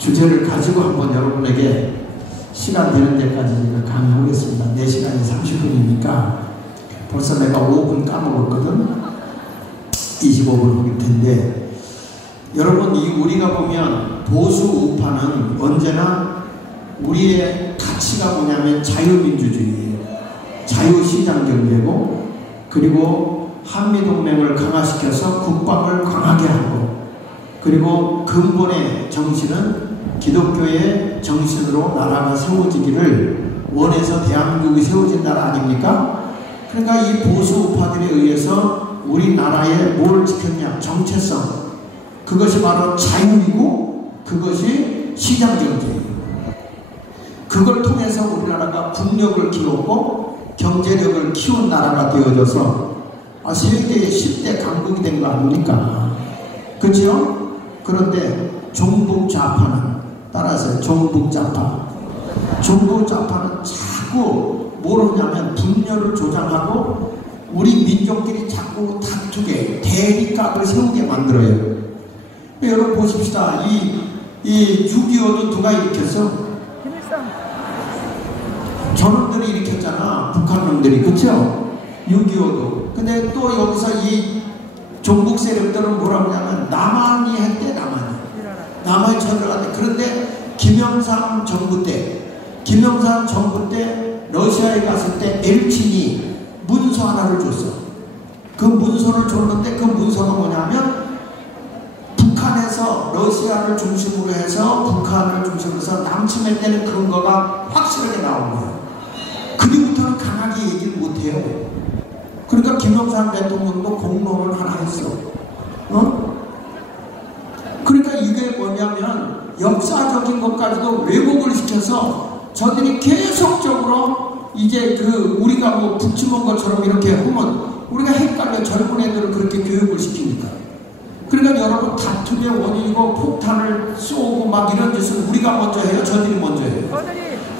주제를 가지고 한번 여러분에게 시간 되는 데까지 제가 강의하겠습니다. 4시간이 30분이니까 벌써 내가 5분 까먹었거든. 25분 하길 텐데, 여러분, 우리가 보면 보수 우파는 언제나 우리의 가치가 뭐냐면 자유민주주의예요. 자유시장경제고, 그리고 한미동맹을 강화시켜서 국방을 강하게 하고, 그리고 근본의 정신은 기독교의 정신으로 나라가 세워지기를 원해서 대한민국이 세워진 나라 아닙니까? 그러니까 이 보수 우파들에 의해서 우리나라에 뭘 지켰냐? 정체성. 그것이 바로 자유이고 그것이 시장경제예요. 그걸 통해서 우리나라가 국력을 키웠고 경제력을 키운 나라가 되어져서 세계의 10대 강국이 된 거 아닙니까? 그렇죠? 그런데 종북 좌파는, 따라서 종북 좌파는 자꾸 뭘 하냐면 분열을 조장하고 우리 민족끼리 자꾸 다투게, 대립각을 세우게 만들어요. 여러분 보십시다. 이 6.25도 누가 일으켰어? 저놈들이 일으켰잖아. 북한놈들이. 그쵸? 6.25도. 근데 또 여기서 이 종북 세력들은 뭐라고 하냐면 남한이 했대. 남한이 쳐들어갔대. 그런데 김영삼 정부 때 러시아에 갔을 때 엘친이 문서 하나를 줬어. 그 문서를 줬는데 그 문서가 뭐냐면 북한에서 러시아를 중심으로 해서 북한을 중심으로 해서 남침했다는 근거가 확실하게 나온 거예요. 그리고부터는 강하게 얘기를 못해요. 그러니까 김영삼 대통령도 공론을 하나 했어. 그러니까 이게 뭐냐면 역사적인 것까지도 왜곡을 시켜서 저들이 계속적으로 이제 우리가 뭐 북침한 것처럼 이렇게 하면 우리가 헷갈려. 젊은 애들을 그렇게 교육을 시키니까. 그러니까 여러분, 다툼의 원인이고 폭탄을 쏘고 막 이런 짓을 우리가 먼저 해요? 저들이 먼저 해요?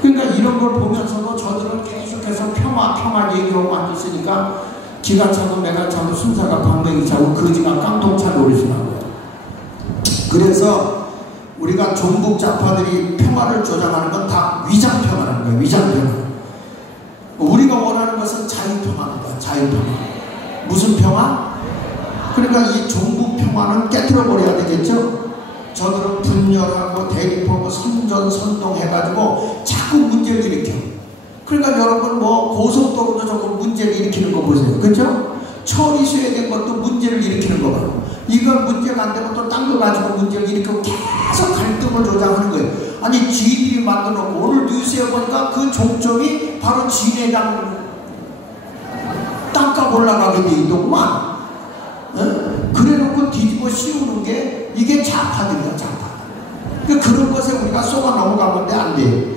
그러니까 이런 걸 보면서도 저들은 계속해서 평화 얘기하고 앉아있으니까 기가 차고 매가 차고 순사가 방맹이 차고 거지가 깡통차 노릇이 나고. 그래서 우리가 종북 좌파들이 평화를 조장하는 건 다 위장평화라는 거예요. 위장평화. 우리가 원하는 것은 자유평화입니다. 자유평화. 무슨 평화? 그러니까 이 종북 평화는 깨트려 버려야 되겠죠. 저들은 분열하고 대립하고 선전선동 해가지고 자꾸 문제를 일으켜. 그러니까 여러분 뭐 고속도로도 조금 문제를 일으키는 거 보세요. 그렇죠? 처리 수행된 것도 문제를 일으키는 거 봐요. 이거 문제가 안 되면 또 딴 거 가지고 문제를 일으키고 계속 갈등을 조장하는 거예요. 아니 지인들이 만들어놓고 오늘 뉴스에 보니까 그 종점이 바로 지인회당 땅값 올라가게 돼 있더구만. 그래놓고 뒤집어 씌우는 게 이게 좌파들이야. 좌파. 그런 것에 우리가 쏘아 넘어가면 안 돼요.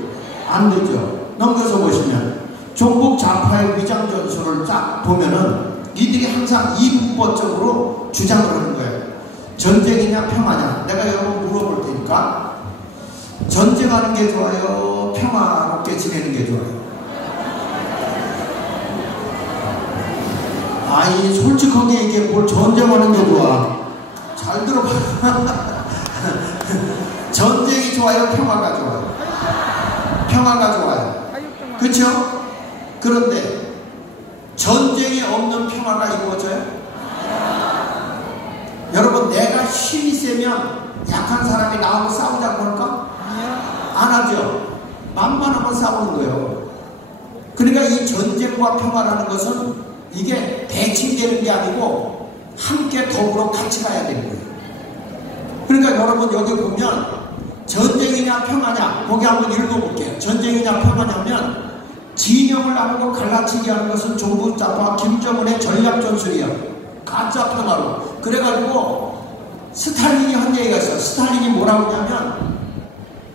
안 되죠. 넘겨서 보시면 종북 좌파의 위장 전술을 쫙 보면은 이들이 항상 이분법적으로 주장을 하는 거예요. 전쟁이냐 평화냐. 내가 여러분 물어볼 테니까 전쟁하는 게 좋아요? 평화롭게 지내는 게 좋아요? 아이 솔직하게 얘기해. 뭘 전쟁하는 게 좋아? 잘 들어봐. 전쟁이 좋아요? 평화가 좋아요? 평화가 좋아요. 그렇죠? 그런데 전쟁이 없는 평화가 이루어져요? 여러분, 내가 힘이 세면 약한 사람이 나오고 싸우자고 할까? 안 하죠. 만만하면 싸우는 거예요. 그러니까 이 전쟁과 평화라는 것은 이게 배치되는 게 아니고 함께 더불어 같이 가야 되는 거예요. 그러니까 여러분 여기 보면 전쟁이냐 평화냐 거기 한번 읽어볼게요. 전쟁이냐 평화냐면 진영을 나누고 갈라치기 하는 것은 종북 좌파 김정은의 전략 전술이야. 가짜 평화로. 그래가지고 스탈린이 한 얘기가 있어요. 스탈린이 뭐라고 하냐면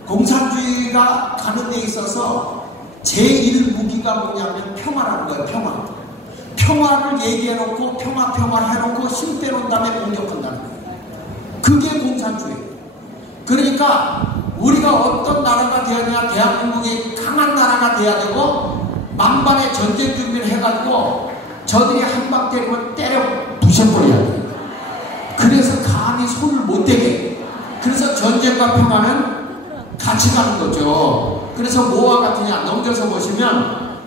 공산주의가 가는 데 있어서 제1 무기가 뭐냐면 평화라는 거예요. 평화를 얘기해놓고 평화 해놓고 힘 빼놓은 다음에 공격한다는 거예요. 그게 공산주의. 그러니까 우리가 어떤 나라가 되어야 되냐, 대한민국이 강한 나라가 돼야 되고 만반의 전쟁 준비를 해가지고 저들이 한 방 때리면 때려 부셔버려야 돼. 그래서 감히 손을 못 대게. 그래서 전쟁과 평화는 같이 가는 거죠. 그래서 뭐와 같으냐 넘겨서 보시면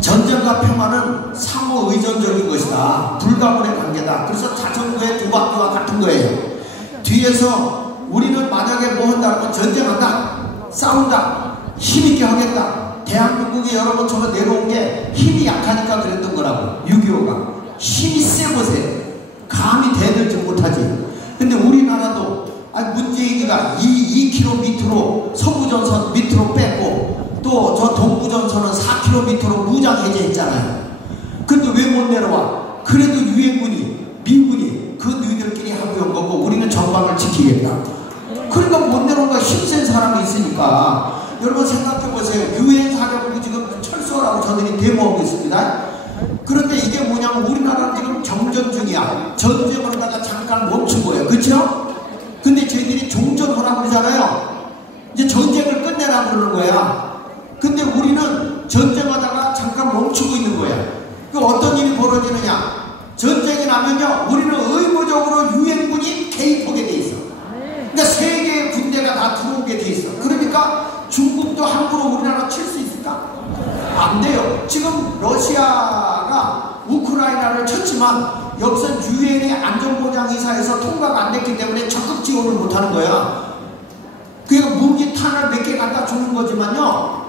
전쟁과 평화는 상호 의존적인 것이다. 불가분의 관계다. 그래서 자전거의 두 바퀴와 같은 거예요. 뒤에서 우리는 만약에 뭐 한다고 전쟁한다, 싸운다, 힘있게 하겠다. 대한민국이 여러분처럼 내려온 게 힘이 약하니까 그랬던 거라고. 6.25가 힘이 세 보세요. 감히 대들지 못하지. 근데 우리나라도 문재인이가 2km 밑으로 서부전선 밑으로 뺐고 또 저 동부전선은 4km 밑으로 무장 해제했잖아요. 근데 왜 못 내려와? 그래도 유엔군이 미군이 그 너희들끼리 하고 온 거고 우리는 전방을 지키겠다. 그러니까 못 내려온 거 힘센 사람이 있으니까. 여러분 생각해 보세요. 유엔 사령부 지금 철수하라고 저들이 데모하고 있습니다. 그런데 이게 뭐냐면 우리나라는 지금 정전 중이야. 전쟁을 하다가 잠깐 멈춘 거예요. 그쵸? 근데 저희들이 종전하라고 그러잖아요. 이제 전쟁을 끝내라고 그러는 거야. 근데 우리는 전쟁하다가 잠깐 멈추고 있는 거야. 그 어떤 일이 벌어지느냐? 전쟁이 나면요, 우리는 의무적으로 유엔군이 개입하게 돼 있어. 그러니까 세계의 군대가 다 들어오게 돼 있어. 그러니까 중국도 함부로 우리나라 칠 수 있을까? 안 돼요. 지금 러시아가 우크라이나를 쳤지만 여기서 유엔의 안전보장이사에서 통과가 안 됐기 때문에 적극 지원을 못하는 거야. 그러니까 무기 탄을 몇 개 갖다 주는 거지만요,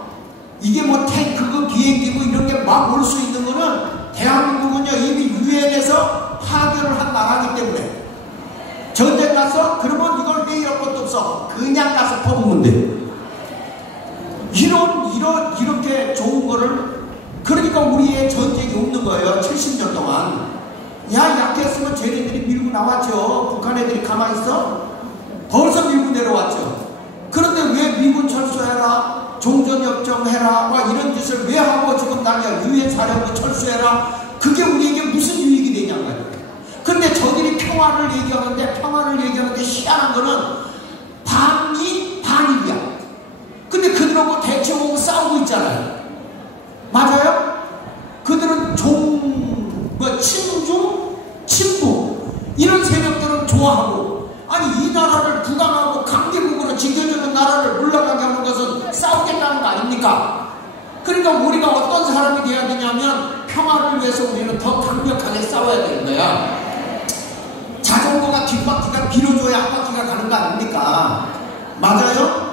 이게 뭐 탱크고 비행기고 이런 게 막 올 수 있는 거는 대한민국은요 이미 유엔에서 파견을 한 나라이기 때문에 전쟁 가서 그러면 이걸 회의할 것도 없어. 그냥 가서 퍼부으면 돼. 이렇게 좋은 거를, 그러니까 우리의 전쟁이 없는 거예요. 70년 동안. 야, 약했으면 쟤네들이 밀고 나왔죠. 북한 애들이 가만히 있어? 벌써 밀고 내려왔죠. 그런데 왜 미군 철수해라, 종전협정 해라, 막 이런 짓을 왜 하고 지금 나냐, 유엔 사령부 철수해라. 그게 우리에게 무슨 유익이 되냐는 거예요. 근데 저들이 평화를 얘기하는데 희한한 거는 반이 반입이야. 근데 그들하고 대치하고 싸우고 있잖아요. 맞아요? 그들은 친중, 친부 이런 세력들은 좋아하고, 아니 이 나라를 부강하고 강대국으로 지켜주는 나라를 물러가게 하는 것은 싸우겠다는 거 아닙니까? 그러니까 우리가 어떤 사람이 돼야 되냐면 평화를 위해서 우리는 더 강력하게 싸워야 되는 거야. 자전거가 뒷바퀴가 빌어줘야 앞바퀴가 가는 거 아닙니까? 맞아요?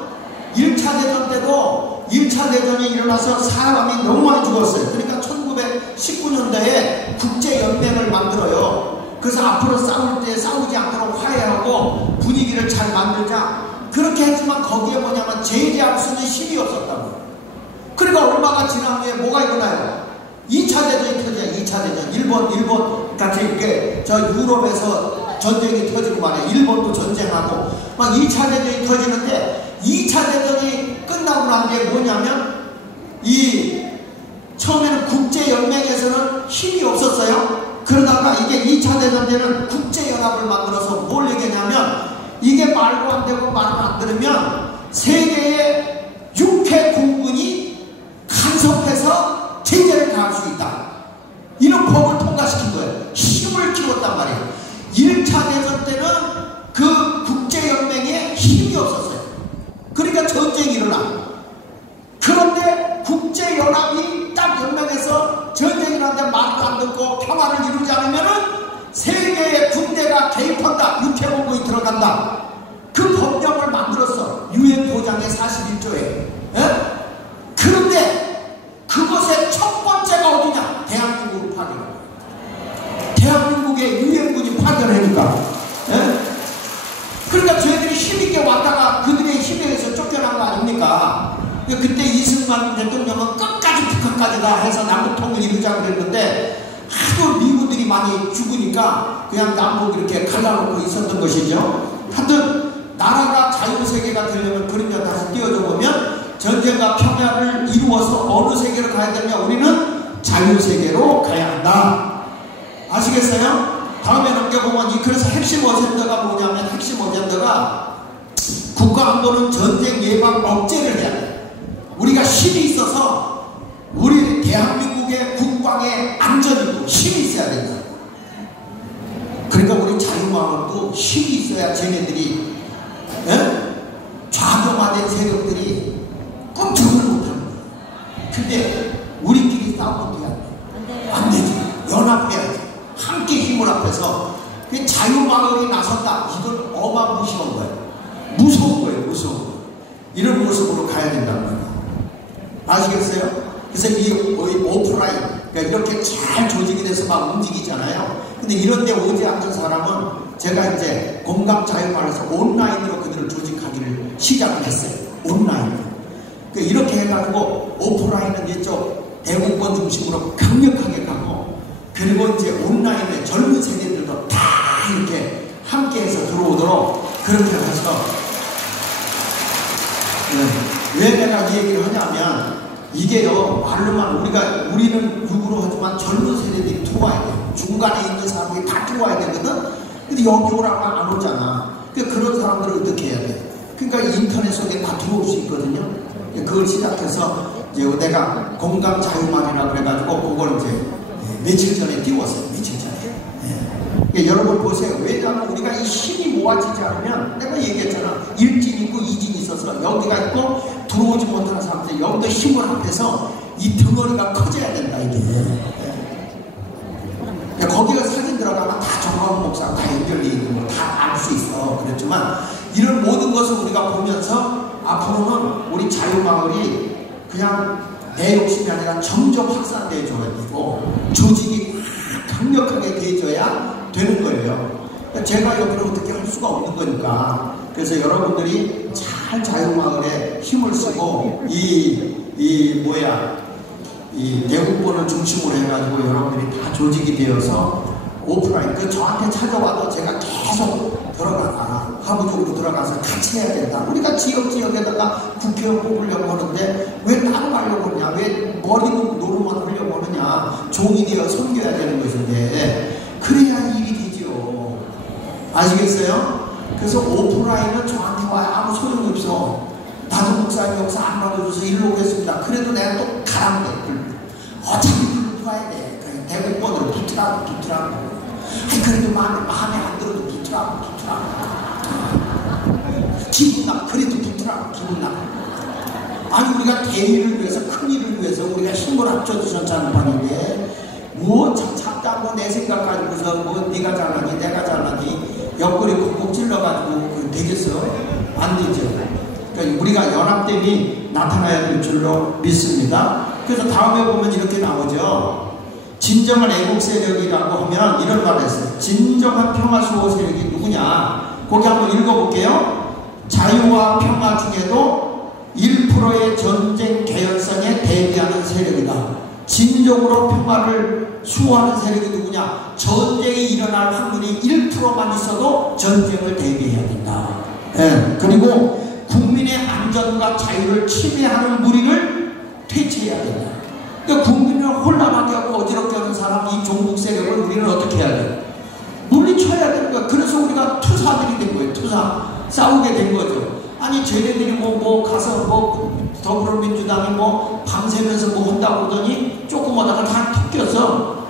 1차 대전 때도 1차 대전이 일어나서 사람이 너무 많이 죽었어요. 그러니까 1919년도에 국제연맹을 만들어요. 그래서 앞으로 싸울 때 싸우지 않도록 화해하고 분위기를 잘 만들자. 그렇게 했지만 거기에 뭐냐면 제재할 수 있는 힘이 없었다고. 그러니까 얼마가 지난 후에 뭐가 일어나요? 2차 대전이 터져요. 2차 대전. 일본 같이 이렇게 저 유럽에서 전쟁이 터지고 말이에요. 일본도 전쟁하고 막 2차 대전이 터지는데, 2차 대전이 끝나고 난 게 뭐냐면 처음에는 국제연맹에서는 힘이 없었어요. 그러다가 이게 2차 대전 때는 국제연합을 만들어서 뭘 얘기하냐면, 이게 말도 안 되고 말을 안 들으면 세계의 육해 공군이 간섭해서 제재를 가할 수 있다. 이런 법을 통과시킨 거예요. 힘을 키웠단 말이에요. 1차 대전 때는 그 국제연맹에 힘이 없었어요. 그러니까 전쟁이 일어나. 그런데 국제연합이 딱 연맹해서 전쟁이 일어나는데 말도 안 듣고 평화를 이루지 않으면은 세계의 군대가 개입한다. 육해공군이 들어간다. 그 법령을 만들었어. 유엔 도장의 41조에. 그런데 그것의 첫 번째가 어디냐? 대한민국을 파견. 대한민국에 유엔군이 파견하니까. 그러니까 저희들이 힘있게 왔다가 그들의 힘에 의해서 쫓겨난 거 아닙니까? 그때 이승만 대통령은 끝까지 북한까지 다 해서 남북통일 이루자고 그랬는데 하도 미군들이 많이 죽으니까 그냥 남북 이렇게 갈라놓고 있었던 것이죠. 하여튼 나라가 자유세계가 되려면 그림자 다시 띄워줘 보면, 전쟁과 평화를 이루어서 어느 세계로 가야 되냐? 우리는 자유세계로 가야 한다. 아시겠어요? 다음에 넘겨보면, 그래서 핵심 어젠더가 뭐냐면, 핵심 어젠더가 국가안보는 전쟁 예방 억제를 해야 돼. 우리가 힘이 있어서 우리 대한민국의 국방의 안전이고 힘이 있어야 된다. 그러니까 우리 자유마을도 힘이 있어야 쟤네들이 좌경화된 세계 우리끼리 싸우면 돼? 안 되지. 연합해야지. 함께 힘을 합해서 자유마을이 나섰다. 이건 어마무시한 거예요. 무서운 거예요. 무서운 거예요. 이런 모습으로 가야 된다는 거예요. 아시겠어요? 그래서 이 오프라인, 그러니까 이렇게 잘 조직이 돼서 막 움직이잖아요. 근데 이런 데 오지 않는 사람은 제가 이제 공감 자유마을에서 온라인으로 그들을 조직하기를 시작을 했어요. 온라인으로. 그러니까 이렇게 해가지고 오프라인은 이쪽 대국권 중심으로 강력하게 가고, 그리고 이제 온라인에 젊은 세대들도 다 이렇게 함께해서 들어오도록 그렇게 해서, 왜 내가 이 얘기를 하냐면, 이게요, 말로만 우리는 육으로 하지만 젊은 세대들이 들어와야 돼요. 중간에 있는 사람들이 다 들어와야 되거든. 근데 여기 오라고 안 오잖아. 그러니까 그런 사람들을 어떻게 해야 돼? 그러니까 인터넷 속에 다 들어올 수 있거든요. 그걸 시작해서 이제 내가 공감 자유마을이라고 그래가지고 그걸 이제 며칠 전에 띄웠어요. 며칠 전에. 여러분 보세요. 왜냐하면 우리가 이 힘이 모아지지 않으면, 내가 얘기했잖아. 일진 있고 이진 있어서 여기가 있고 들어오지 못하는 사람들, 여기도 힘을 합해서 이 덩어리가 커져야 된다, 이게. 거기가 사진 들어가면 다 정광훈 목사 다 연결되어 있는 거 다 알 수 있어. 그렇지만 이런 모든 것을 우리가 보면서 앞으로는 우리 자유마을이 그냥 내 욕심이 아니라 점점 확산되어 줘야 되고, 조직이 강력하게 되어줘야 되는 거예요. 제가 여기를 어떻게 할 수가 없는 거니까. 그래서 여러분들이 잘 자유마을에 힘을 쓰고 이 대국권을 중심으로 해가지고 여러분들이 다 조직이 되어서 오프라인, 저한테 찾아와도 제가 계속 들어가라, 하부적으로 들어가서 같이 해야 된다. 우리가 지역에다가 국회의원 뽑으려고 하는데 왜 따로 가려고 하냐, 왜 머리 노름만 하려고 하느냐. 종이 되어 섬겨야 되는 것인데 그래야 일이 되죠. 아시겠어요? 그래서 오프라인은 저한테 와야 아무 소용이 없어. 나도 목사님 여기서 안 받아줘서 일로 오겠습니다. 그래도 내가 또 가라고 해. 어차피 불러줘야 돼. 대국권으로 붙으라고. 아니 그래도 마음에 안 들어도 붙으라고. 기분 나. 그래도 붙으라고. 기분 나. 아니 우리가 대의를 위해서, 큰 일을 위해서 우리가 힘을 합쳐주셨다는 판인데 뭐 잡다고 내 생각 가지고서 뭐 네가 잘하니 내가 잘하니 옆구리 콕콕 찔러가지고 되겠어? 안 되죠. 그러니까 우리가 연합됨이 나타나야 될 줄로 믿습니다. 그래서 다음에 보면 이렇게 나오죠. 진정한 애국 세력이라고 하면 이런 말을 했어요. 진정한 평화 수호 세력이 누구냐? 거기 한번 읽어볼게요. 자유와 평화 중에도 1%의 전쟁 개연성에 대비하는 세력이다. 진정으로 평화를 수호하는 세력이 누구냐? 전쟁이 일어날 확률이 1%만 있어도 전쟁을 대비해야 된다. 그리고 국민의 안전과 자유를 침해하는 무리를 퇴치해야 된다. 그러니까 국민을 혼란하게 하고 어지럽게 하는 사람, 이 종북 세력을 우리는 어떻게 해야 돼? 물리쳐야 되는 거야. 그래서 우리가 투사들이 된 거예요. 투사. 싸우게 된 거죠. 아니 쟤네들이 가서 더불어민주당이 밤새면서 한다고 그러더니 조금 하다가 다 톡겼어.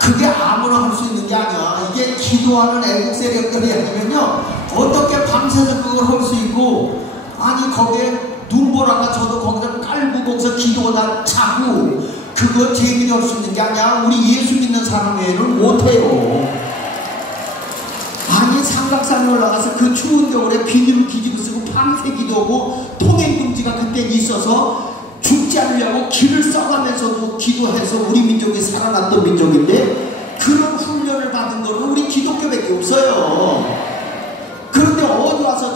그게 아무나 할 수 있는 게 아니야. 이게 기도하는 애국 세력들이 아니면요 어떻게 밤새서 그걸 할 수 있고, 아니 거기에 눈보라가 저도 거기서 깔고 거기서 기도하다 자고, 그거 제기를 할 수 있는 게 아니야. 우리 예수 믿는 사람 외에는 못해요. 아니 삼각산에 올라가서 그 추운 겨울에 비닐을 뒤집어 쓰고 밤새 기도하고 통행금지가 그때 있어서 죽지 않으려고 길을 써가면서도 기도해서 우리 민족이 살아났던 민족인데, 그런 훈련을 받은 거는 우리 기독교밖에 없어요. 그런데 어디 와서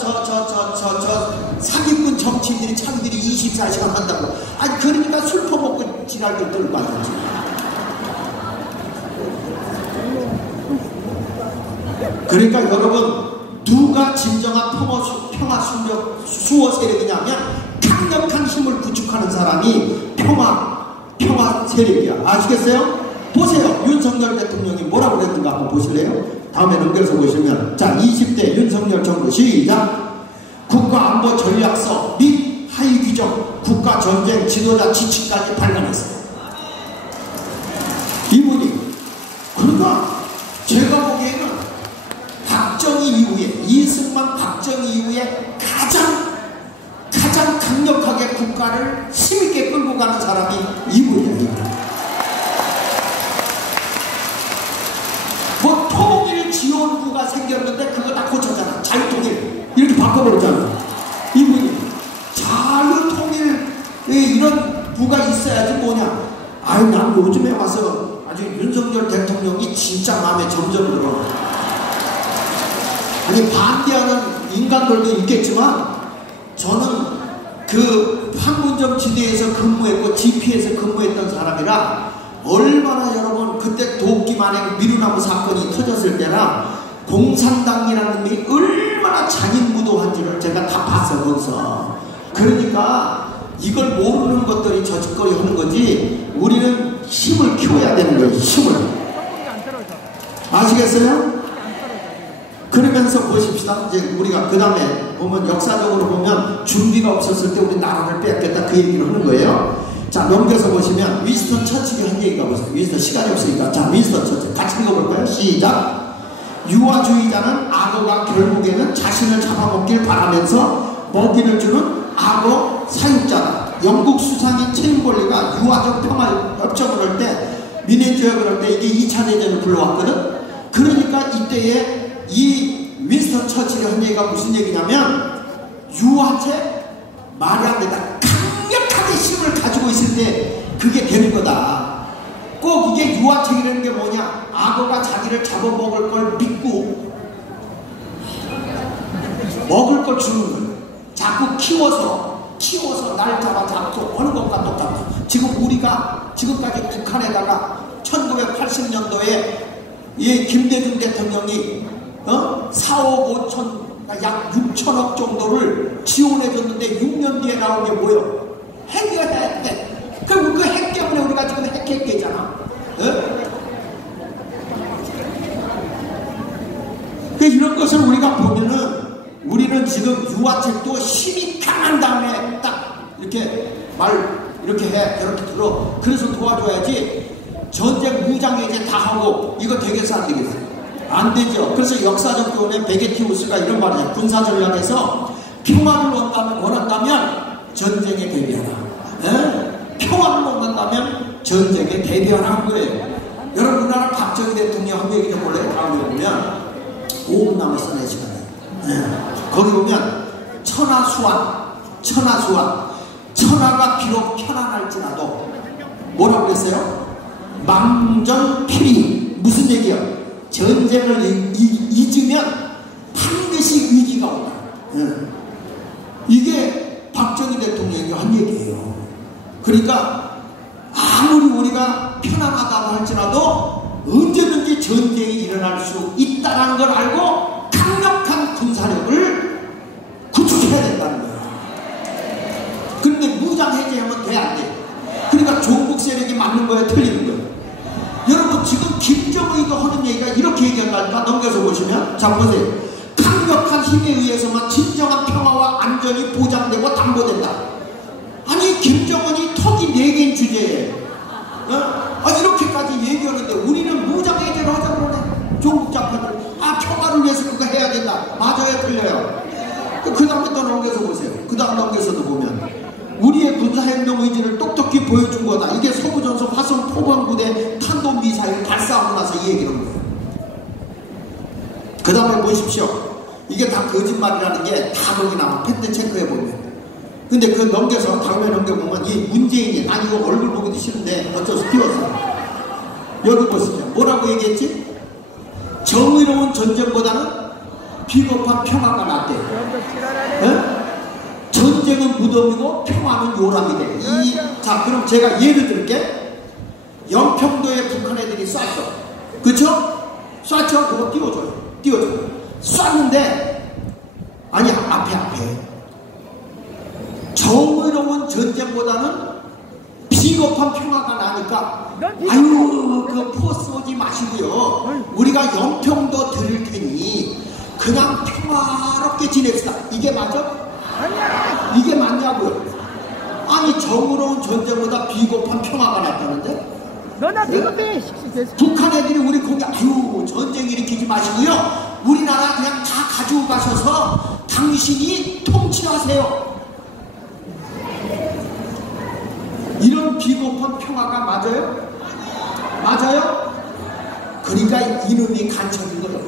사기꾼 정치인들이 자기들이 24시간 한다고. 아니 그러니까 술 퍼먹고 지랄들 떨고 하든지. 그러니까 여러분, 누가 진정한 평화 수호 세력이냐면 강력한 힘을 구축하는 사람이 평화 세력이야. 아시겠어요? 보세요. 윤석열 대통령이 뭐라고 그랬는가 한번 보실래요? 다음에 넘겨서 보시면, 자 20대 윤석열 정부 시작. 국가안보 전략서 및 하위 규정, 국가전쟁 지도자 지침까지 발간했어요. 이분이. 그러니까 제가 보기에는 박정희 이후에, 이승만 박정희 이후에 가장 강력하게 국가를 힘있게 끌고 가는 사람이 이분이야. 뭐 통일지원부가 생겼는데 그거 다 고쳤잖아. 자유통일 이렇게 바꿔버렸잖아. 이분이 자유통일 이런 부가 있어야지 뭐냐. 아유, 난 요즘에 와서 아주 윤석열 대통령이 진짜 마음에 점점 들어. 아니, 반대하는 인간들도 있겠지만 저는 그 판문점 지대에서 근무했고 GP에서 근무했던 사람이라 얼마나 여러분 그때 도끼만행 미루나무 사건이 터졌을 때나 공산당이라는 게 얼마나 잔인무도한지를 제가 다 봤어요. 거기서. 그러니까 이걸 모르는 것들이 저짓거리 하는 거지, 우리는 힘을 키워야 되는 거예요. 힘을. 아시겠어요? 그러면서 보십시다. 이제 우리가 그 다음에 보면 역사적으로 보면 준비가 없었을 때 우리 나라를 뺏겼다 그 얘기를 하는 거예요. 자, 넘겨서 보시면 윈스턴 처칠이 한 얘기가 보세요. 윈스턴 시간이 없으니까. 자, 윈스턴 처칠 같이 읽어볼까요? 시작. 유아주의자는 악어가 결국에는 자신을 잡아먹길 바라면서 먹이를 주는 악어 사육자다. 영국 수상인 체인볼리가 유아적 평화 협정을 할 때, 미네주역을 할 때 이게 2차 대전을 불러왔거든. 그러니까 이때에 이 윈스턴 처칠이 한 얘기가 무슨 얘기냐면, 유아책 말이 안 된다. 강력하게 힘을 가지고 있을 때 그게 되는 거다. 꼭 이게 유아책이라는 게 뭐냐, 악어가 자기를 잡아먹을 걸 믿고 먹을 걸 주는 거예요. 자꾸 키워서 날 잡고 어느 것과 똑같아. 지금 우리가 지금까지 북한에다가 1980년도에 이 김대중 대통령이 4억 5천, 약 6천억 정도를 지원해줬는데 6년 뒤에 나온 게 뭐예요? 핵이야, 핵. 그럼 그 핵 때문에 우리가 지금 핵했잖아. 이런 것을 우리가 보면은, 우리는 지금 유아책도 힘이 강한 다음에 딱 이렇게 이렇게 해, 이렇게 들어. 그래서 도와줘야지. 전쟁 무장해제 다 하고 이거 되겠어, 안 되겠어? 안 되죠. 그래서 역사적 교훈에 베게티우스가 이런 말이에요. 군사 전략에서 평화를 원한다면 전쟁에 대비하라. 평화를 원한다면 전쟁에 대비하라 한 거예요. 여러분, 우리나라 박정희 대통령 한 얘기 좀 볼래요? 다음에 보면 5분 남았어, 내 시간에. 거기 보면 천하가 비록 편안할지라도 뭐라고 그랬어요? 망전필이. 무슨 얘기야? 전쟁을 잊으면 반드시 위기가 온다. 이게 박정희 대통령이 한 얘기예요. 그러니까 아무리 우리가 편안하다고 할지라도 언제든지 전쟁이 일어날 수 있다는 걸 알고 강력한 군사력을 구축해야 된다는 거예요. 그런데 무장해제하면 돼, 안 돼? 그러니까 종북 세력이 맞는 거예요, 틀리는 거예요? 여러분, 지금 김정은이도 하는 얘기가 이렇게 얘기한다니까. 넘겨서 보시면, 자 보세요. 강력한 힘에 의해서만 진정한 평화와 안전이 보장되고 담보된다. 아니, 김정은이 턱이 4개인 주제에 이렇게까지 얘기하는데 우리는 무장해제를 하자고 그러네. 종북 좌파들. 평화를 위해서 그거 해야 된다. 맞아요, 틀려요? 그 다음에 또 넘겨서 보세요. 그 다음 넘겨서도 보면 우리의 군사행동 의지를 똑똑히 보여준 거다. 이게 서부전선 화성 포방부대 탄도미사일 발사하고 나서 이 얘기를 한 거예요. 그 다음에 보십시오. 이게 다 거짓말이라는 게 다 거기 나와. 팩트 체크해보면. 근데 그 넘겨서 다음에 넘겨보면 이 문재인이, 난 이거 얼굴 보기도 싫은데 어쩔 수 띄웠어. 여기 보시죠. 뭐라고 얘기했지? 정의로운 전쟁보다는 비겁한 평화가 낫대. 전쟁은 무덤이고 평화는 요람이 돼. 자, 그럼 제가 예를 들게. 연평도에 북한 애들이 쐈어. 그쵸? 쐈죠? 그거 띄워줘요. 쐈는데, 아니, 앞에. 정의로운 전쟁보다는 비겁한 평화가 나니까, 그 포스 오지 마시고요. 우리가 연평도 드릴 테니 그냥 평화롭게 지냅시다. 이게 맞아? 아니야. 이게 맞냐고요? 아니, 정의로운 전쟁보다 비겁한 평화가 낫다는데? 너나 비겁해. 북한 애들이 우리 거기 전쟁 일으키지 마시고요. 우리나라 그냥 다 가지고 가셔서 당신이 통치하세요. 이런 비겁한 평화가 맞아요? 맞아요? 그러니까 이놈이 간첩인 거예요.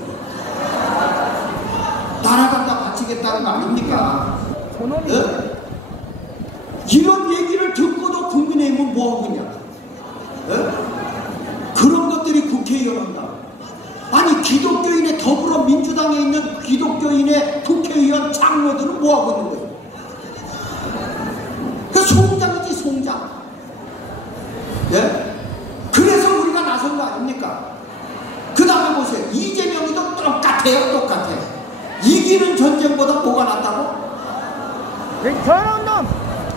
나라 갖다 바치겠다는 거 아닙니까? 네? 이런 얘기를 듣고도 국민의힘은 뭐하고 있냐? 네? 그런 것들이 국회의원 한다. 아니 기독교인의 더불어민주당에 있는 기독교인의 국회의원 장로들은 뭐하고 있는 거예요? 그 송장이지 송장. 예? 그래서 우리가 나선 거 아닙니까? 그 다음에 보세요. 이재명이도 똑같아요. 똑같아. 이기는 전쟁보다 뭐가 낫다고? 저런 놈!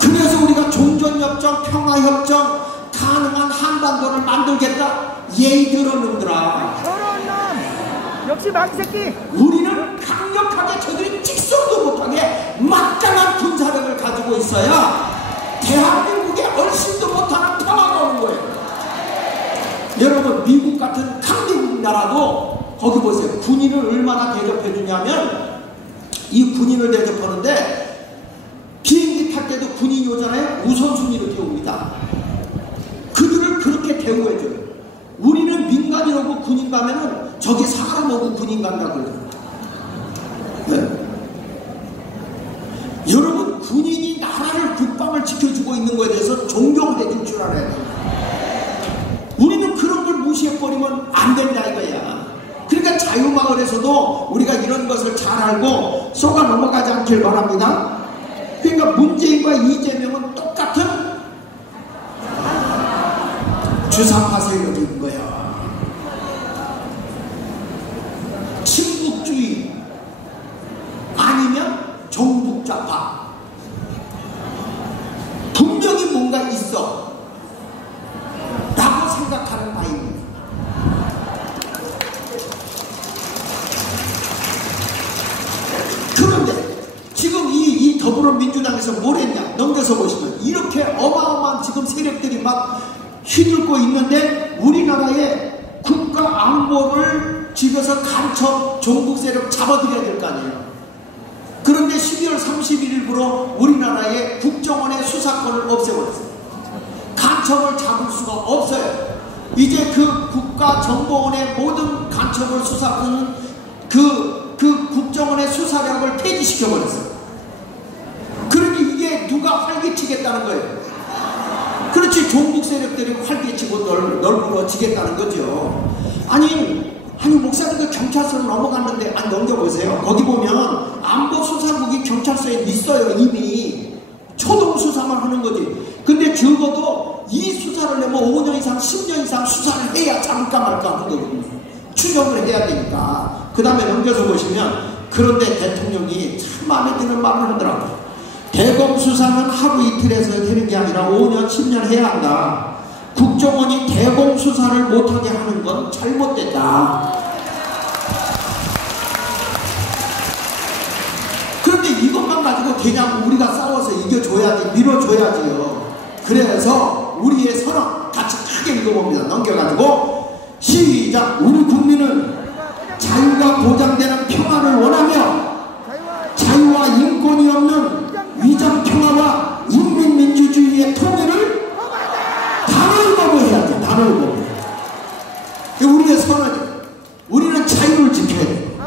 그래서 우리가 종전협정, 평화협정, 가능한 한반도를 만들겠다. 예의 들어 놈들아. 저런 놈! 역시 망새끼! 우리는 강력하게 저들이 직성도 못하게 막강한 군사력을 가지고 있어야 대한민국에 얼씬도 못하는 평화가 오는 거예요. 여러분 미국 같은 강대국 나라도 거기 보세요. 군인을 얼마나 대접해 주냐면 이 군인을 대접하는데 비행기 탈 때도 군인이 오잖아요. 우선순위로 태웁니다. 그들을 그렇게 대우해줘요. 우리는 민간이라고 군인 가면은 저기 사람 오고 군인 간다고 그러죠. 네. 여러분 군인이 나라를 국방을 지켜주고 있는 것에 대해서 존경해 줄 줄 알아야 돼요. 우리는 그런 걸 무시해버리면 안 된다 이거야. 그러니까 자유마을에서도 우리가 이런 것을 잘 알고 쏘가 넘어가지 않길 바랍니다. 그러니까 문재인과 이재명은 똑같은 주사파 세력인 거야. 친북주의 아니면 종북좌파. 분명히 뭔가 있어 라고 생각하는 바입니다. 그런데 지금 이 더불어민주당에서 뭘 했냐 넘겨서 보시면 이렇게 어마어마한 지금 세력들이 막 휘둘고 있는데 우리나라의 국가 안보를 집에서 간첩 종북 세력 잡아들여야 될 거 아니에요. 그런데 12월 31일부로 우리나라의 국정원의 수사권을 없애버렸어요. 간첩을 잡을 수가 없어요. 이제 그 국가정보원의 모든 간첩을 수사하는 그 국정원의 수사력을 폐지시켜버렸어요. 그러니 이게 누가 활개치겠다는 거예요? 그렇지, 종북 세력들이 활개치고 널브러지겠다는 거죠. 아니 목사님도 경찰서로 넘어갔는데 넘겨보세요. 거기 보면 안보수사국이 경찰서에 있어요. 이미 초동 수사만 하는 거지. 근데 적어도 이 수사를 내면 5년 이상 10년 이상 수사를 해야 잡을까 말까 하는 거거든요. 추적을 해야 되니까. 그 다음에 넘겨서 보시면 그런데 대통령이 참 마음에 드는 말을 하더라고요. 대검 수사는 하루 이틀에서 되는 게 아니라 5년 10년 해야 한다. 국정원이 대공 수사를 못하게 하는 건 잘못됐다. 그런데 이것만 가지고 되냐고 우리가 싸워서 이겨줘야지, 밀어줘야지요. 그래서 우리의 선언 같이 크게 읽어봅니다. 넘겨가지고 시작. 우리 국민은 자유가 보장되는 평화를 원하며 자유와 인권이 없는 위장평화와 인민민주주의의 통일을 단호히 거부해야 돼. 단호히 거부해. 우리의 선언이 우리는 자유를 지켜야 돼.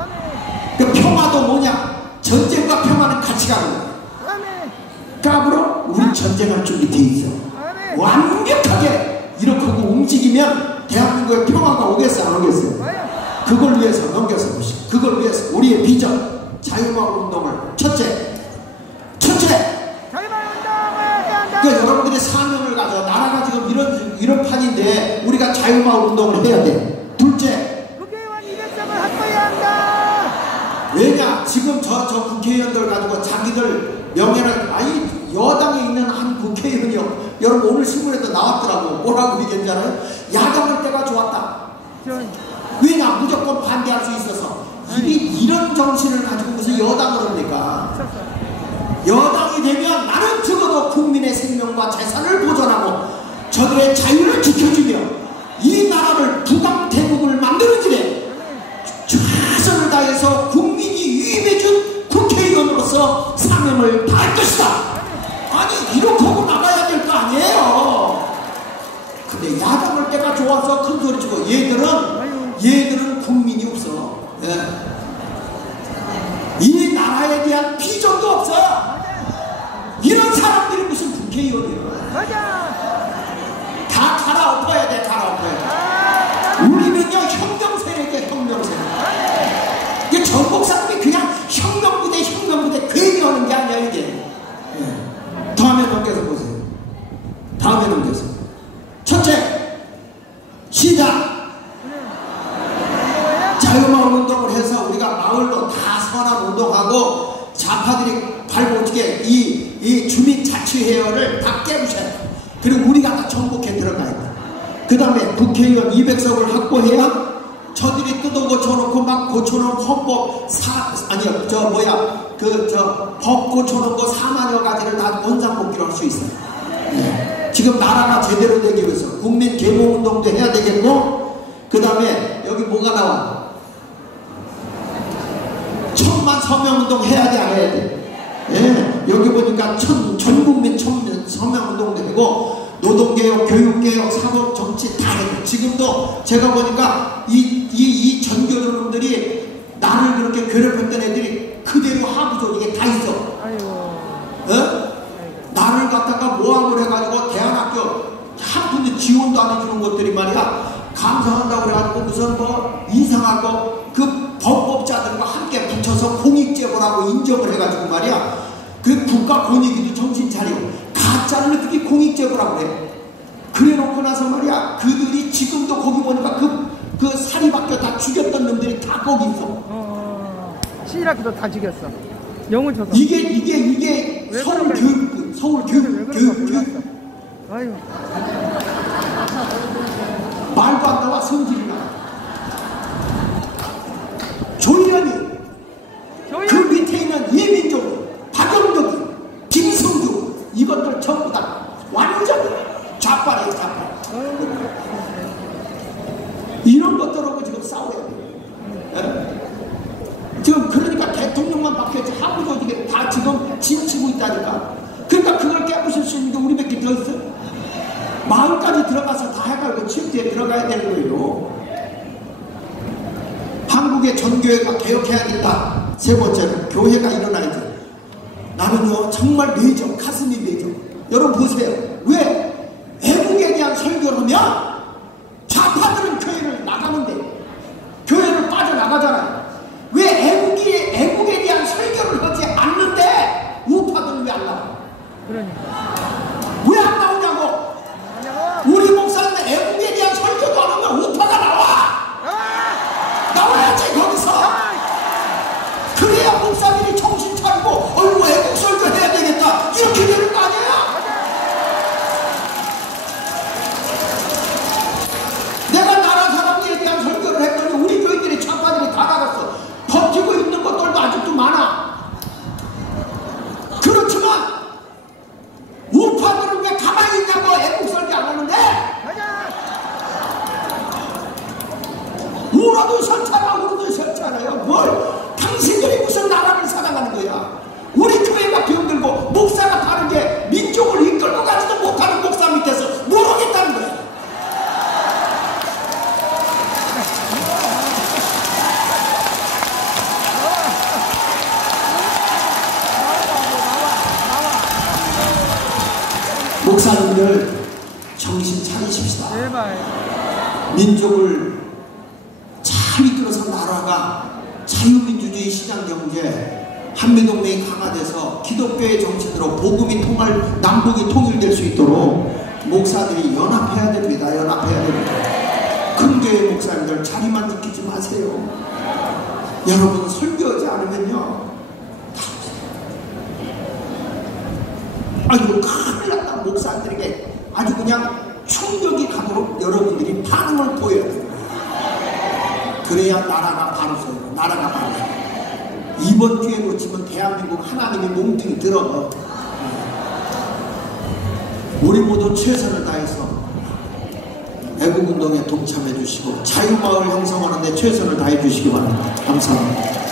그 평화도 뭐냐? 전쟁과 평화는 같이 가는 거야. 그러니까 앞으로 우리 전쟁할 준비 돼 있어. 완벽하게 이렇게 하고 움직이면 대한민국의 평화가 오겠어 안 오겠어요? 그걸 위해서 넘겨서 보시고 그걸 위해서 우리의 비전 자유마을 운동을 첫째 자유마을 운동을 해야 한다. 그러니까 여러분들의 사명을 가져. 나라가 지금 이런 판인데 우리가 자유마을 운동을 해야 돼. 둘째, 국회의원 200석을 확보해야 한다. 왜냐? 지금 저 국회의원들 가지고 자기들 명예를 여당에 있는 한 국회의원이요. 여러분 오늘 신문에도 나왔더라고. 뭐라고 얘기했잖아요. 야당할 때가 좋았다. 왜냐? 무조건 반대할 수 있어서. 이런 정신을 가지고 무슨 여당을 합니까? 여당이 되면 나는 적어도 국민의 생명과 재산을 보존하고 저들의 자유를 지켜주며 이 나라를 부강대국을 만들어주래 최선을 다해서 국민이 위임해준 국회의원으로서 사명을 다할 것이다. 아니 이렇게 하고 나가야 될 거 아니에요. 좋아서 큰 소리 치고 얘들은 국민이 없어. 예. 이 나라에 대한 비전도 없어. 이런 사람들이 무슨 국회의원이야. 다 갈아엎어야 돼. 갈아엎어야 돼. 우리는요 혁명세력이야. 혁명세력. 이게 전국 사람이 그냥 혁명부대 괜히 하는 게 아니야 이게. 예. 다음에 넘겨서 보세요. 다음에 넘겨서. 첫째, 시작. 자유마을 운동을 해서 우리가 마을로 다 선언 운동하고 좌파들이 발목지게 이 주민자치회의를 다 깨부셔야 돼. 그리고 우리가 다 전국에 들어가야 돼. 그 다음에 국회의원 200석을 확보해야 저들이 뜯어고쳐놓고 막 고쳐놓은 헌법 법 고쳐놓은 거 4만여 가지를 다 원상복귀를 할 수 있어요. 네. 지금 나라가 제대로 되기 위해서 국민 계몽운동도 해야 되겠고, 그 다음에 여기 뭐가 나와? 1000만 서명운동 해야 돼, 안 해야 돼? 예, 여기 보니까 전국민 서명운동도 되고, 노동개혁, 교육개혁, 사법, 정치 다 해요. 지금도 제가 보니까 이 전교조놈들이 나를 그렇게 괴롭혔던 애들이 그대로 하부 조직에 다 있어. 어? 나를 갖다가 모함을 해가지고 대안학교 한 푼도 지원도 안 해주는 것들이 말이야, 감사한다고 그래가지고 무슨 뭐 이상하고 그 법법자들과 함께 붙여서 공익제보라고 인정을 해가지고 말이야, 그 국가 권익위도 정신 차리고 가짜를 어떻게 공익제보라고 그래. 그래 놓고 나서 말이야, 그들이 지금도 거기 보니까 그 사리바뀌어 다 죽였던 놈들이 다 거기 있어. 신이라기도 다 죽였어. 영을 줘서. 이게 서울 교육. 아유. 말도 안 나와. 성질이 나. 조현이 그 밑에 있는 예민족, 박영덕이, 김성주, 이것들 전부 다 완전 좌빨이에요. 좌빨. 이런 것들하고 지금 싸워야 돼요. 지금 그러니까 대통령만 바뀌었지 하부 조직에 다 지금 진치고 있다니까. 그러니까 그걸 깨부실 수 있는 게 우리밖에 더 있어. 마을까지 들어가서 다 해가지고 취업대에 들어가야 되는 거예요. 한국의 전교회가 개혁해야겠다. 세 번째는 교회가 일어나야지. 나는요 정말 매정, 가슴이 매정. 여러분 보세요. 왜 애국에 대한 설교를 하면 좌파들은 교회를 나가는데 교회를 빠져나가잖아요. 왜 애국에 대한 설교를 하지 않는데 우파들은 왜 안 나와? 그러니까. 왜 안 나오냐고? 우리 목사는 애국에 대한 설교도 안 하면 우파가 나와야지 거기서. 그래야 목사들이 정신 차리고 어이구 애국 설교 해야 되겠다 이렇게 되는 거 아니에요? 내가 나라 사람들에 대한 설교를 했더니 우리 교인들이 좌파들이 다 나갔어. 버티고 있는 것들도 아직도 많아. 그렇지만 우파들은 왜 가만히 있냐고. 애국 설교 안 하는데. 울어도 싫잖아요. 뭘 당신들이 무슨 나라를 사랑하는 거야. 우리 교회가 병들고 목사가 바르게 민족을 이끌고 가지도 못하는 목사 밑에서 모르겠다는 거야. 목사님들 정신 차리십시다. 제발. 민족을 잘 이끌어서 나라가 자유민주주의 시장경제 한미동맹이 강화돼서 기독교의 정신으로 복음이 통할, 남북이 통일될 수 있도록 목사들이 연합해야 됩니다. 연합해야 됩니다. 큰 교회 목사님들 자리만 지키지 마세요. 여러분 설교하지 않으면요 아이고 큰일 났다. 목사들에게 아주 그냥 충격이 가도록 여러분들이 반응을 보여야 돼요. 그래야 나라가 바로 서요. 나라가 바로 서요. 이번 기회 놓치면 대한민국 하나님이 몽둥이 들어. 우리 모두 최선을 다해서 애국운동에 동참해 주시고 자유마을 형성하는 데 최선을 다해 주시기 바랍니다. 감사합니다.